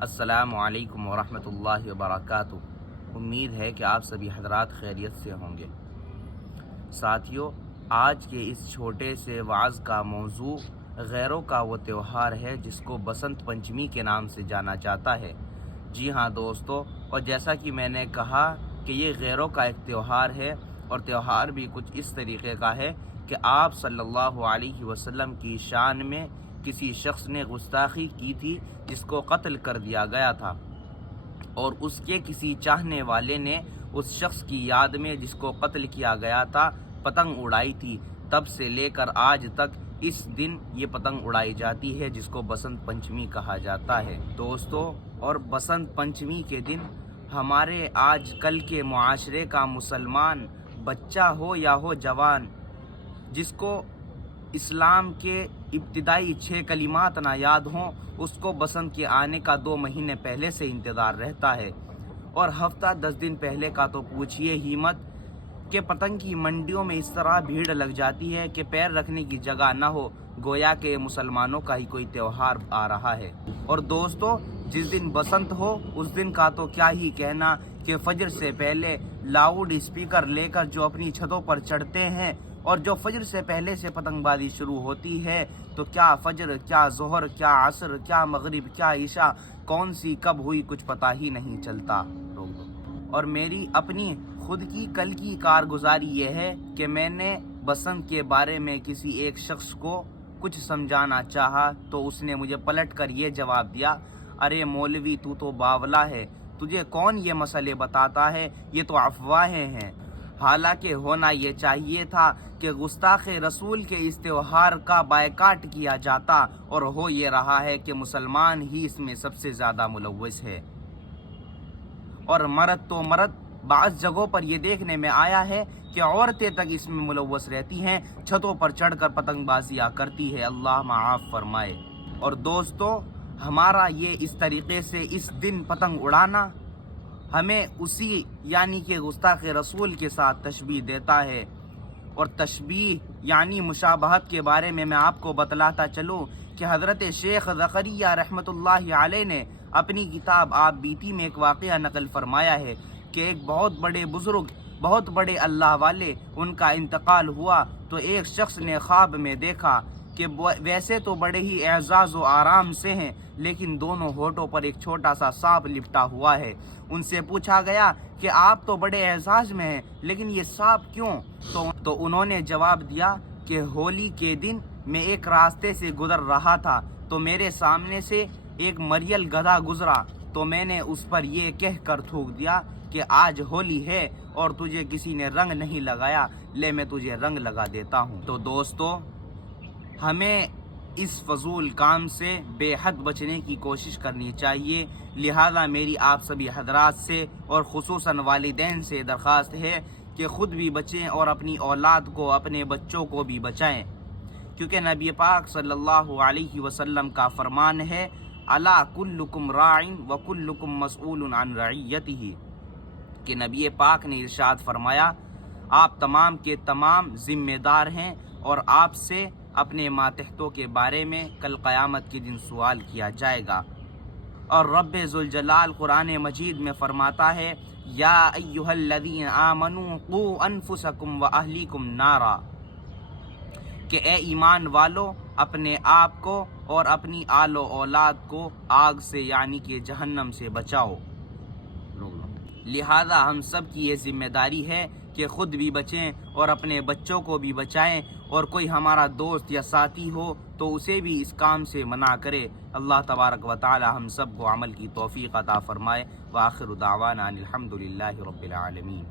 السلام علیکم ورحمۃ اللہ وبرکاتہ۔ امید ہے کہ آپ سبھی حضرات خیریت سے ہوں گے۔ ساتھیو، آج کے اس چھوٹے سے وعظ کا موضوع غیروں کا وہ تہوار ہے جس کو بسنت پنچمی کے نام سے جانا جاتا ہے۔ جی ہاں دوستو، اور جیسا کہ میں نے کہا کہ یہ غیروں کا ایک تہوار ہے، اور تہوار بھی کچھ اس طریقے کا ہے کہ آپ صلی اللہ علیہ وسلم کی شان میں کسی شخص نے گستاخی کی تھی جس کو قتل کر دیا گیا تھا، اور اس کے کسی چاہنے والے نے اس شخص کی یاد میں جس کو قتل کیا گیا تھا پتنگ اڑائی تھی۔ تب سے لے کر آج تک اس دن یہ پتنگ اڑائی جاتی ہے جس کو بسنت پنچمی کہا جاتا ہے دوستو۔ اور بسنت پنچمی کے دن ہمارے آج کل کے معاشرے کا مسلمان بچہ ہو یا ہو جوان، جس کو اسلام کے ابتدائی 6 کلمات نہ یاد ہوں، اس کو بسنت کے آنے کا 2 مہینے پہلے سے انتظار رہتا ہے، اور ہفتہ 10 دن پہلے کا تو پوچھئے ہی مت کہ پتنگ کی منڈیوں میں اس طرح بھیڑ لگ جاتی ہے کہ پیر رکھنے کی جگہ نہ ہو، گویا کہ مسلمانوں کا ہی کوئی تہوار آ رہا ہے۔ اور دوستو، جس دن بسنت ہو اس دن کا تو کیا ہی کہنا کہ فجر سے پہلے لاؤڈ اسپیکر لے کر جو اپنی چھتوں پر چڑھتے ہیں، اور جو فجر سے پہلے سے پتنگ بازی شروع ہوتی ہے تو کیا فجر، کیا ظہر، کیا عصر، کیا مغرب، کیا عشاء، کون سی کب ہوئی کچھ پتہ ہی نہیں چلتا۔ اور میری اپنی خود کی کل کی کارگزاری یہ ہے کہ میں نے بسنت کے بارے میں کسی ایک شخص کو کچھ سمجھانا چاہا تو اس نے مجھے پلٹ کر یہ جواب دیا، ارے مولوی تو باولا ہے، تجھے کون یہ مسئلے بتاتا ہے، یہ تو افواہیں ہیں۔ حالانکہ ہونا یہ چاہیے تھا کہ گستاخ رسول کے اس تہوار کا بائیکاٹ کیا جاتا، اور ہو یہ رہا ہے کہ مسلمان ہی اس میں سب سے زیادہ ملوث ہے، اور مرد تو مرد، بعض جگہوں پر یہ دیکھنے میں آیا ہے کہ عورتیں تک اس میں ملوث رہتی ہیں، چھتوں پر چڑھ کر پتنگ بازیاں کرتی ہے، اللہ معاف فرمائے۔ اور دوستو، ہمارا یہ اس طریقے سے اس دن پتنگ اڑانا ہمیں اسی یعنی کہ گستاخ رسول کے ساتھ تشبیہ دیتا ہے۔ اور تشبیہ یعنی مشابہت کے بارے میں آپ کو بتلاتا چلوں کہ حضرت شیخ زکریا رحمۃ اللہ علیہ نے اپنی کتاب آپ بیتی میں ایک واقعہ نقل فرمایا ہے کہ ایک بہت بڑے بزرگ، بہت بڑے اللہ والے، ان کا انتقال ہوا تو ایک شخص نے خواب میں دیکھا کہ ویسے تو بڑے ہی اعزاز و آرام سے ہیں، لیکن دونوں ہونٹوں پر ایک چھوٹا سا سانپ لپٹا ہوا ہے۔ ان سے پوچھا گیا کہ آپ تو بڑے اعزاز میں ہیں لیکن یہ سانپ کیوں؟ تو انہوں نے جواب دیا کہ ہولی کے دن میں ایک راستے سے گزر رہا تھا تو میرے سامنے سے ایک مریل گدھا گزرا، تو میں نے اس پر یہ کہہ کر تھوک دیا کہ آج ہولی ہے اور تجھے کسی نے رنگ نہیں لگایا، لے میں تجھے رنگ لگا دیتا ہوں۔ تو دوستو، ہمیں اس فضول کام سے بے حد بچنے کی کوشش کرنی چاہیے، لہذا میری آپ سبھی حضرات سے اور خصوصاً والدین سے درخواست ہے کہ خود بھی بچیں اور اپنی اولاد کو، اپنے بچوں کو بھی بچائیں، کیونکہ نبی پاک صلی اللہ علیہ وسلم کا فرمان ہے، الا کلکم راع وکلکم مسئول عن رعیتہ، کہ نبی پاک نے ارشاد فرمایا، آپ تمام کے تمام ذمہ دار ہیں اور آپ سے اپنے ماتحتوں کے بارے میں کل قیامت کے دن سوال کیا جائے گا۔ اور رب ذوالجلال قرآن مجید میں فرماتا ہے، یا ایھا الذین آمنوا قوا انفسکم واہلیکم نارا، کہ اے ایمان والو، اپنے آپ کو اور اپنی آل و اولاد کو آگ سے یعنی کہ جہنم سے بچاؤ۔ لہذا ہم سب کی یہ ذمہ داری ہے کہ خود بھی بچیں اور اپنے بچوں کو بھی بچائیں، اور کوئی ہمارا دوست یا ساتھی ہو تو اسے بھی اس کام سے منع کرے۔ اللہ تبارک و تعالی ہم سب کو عمل کی توفیق عطا فرمائے۔ وآخر دعوانا ان الحمد للہ رب العالمین۔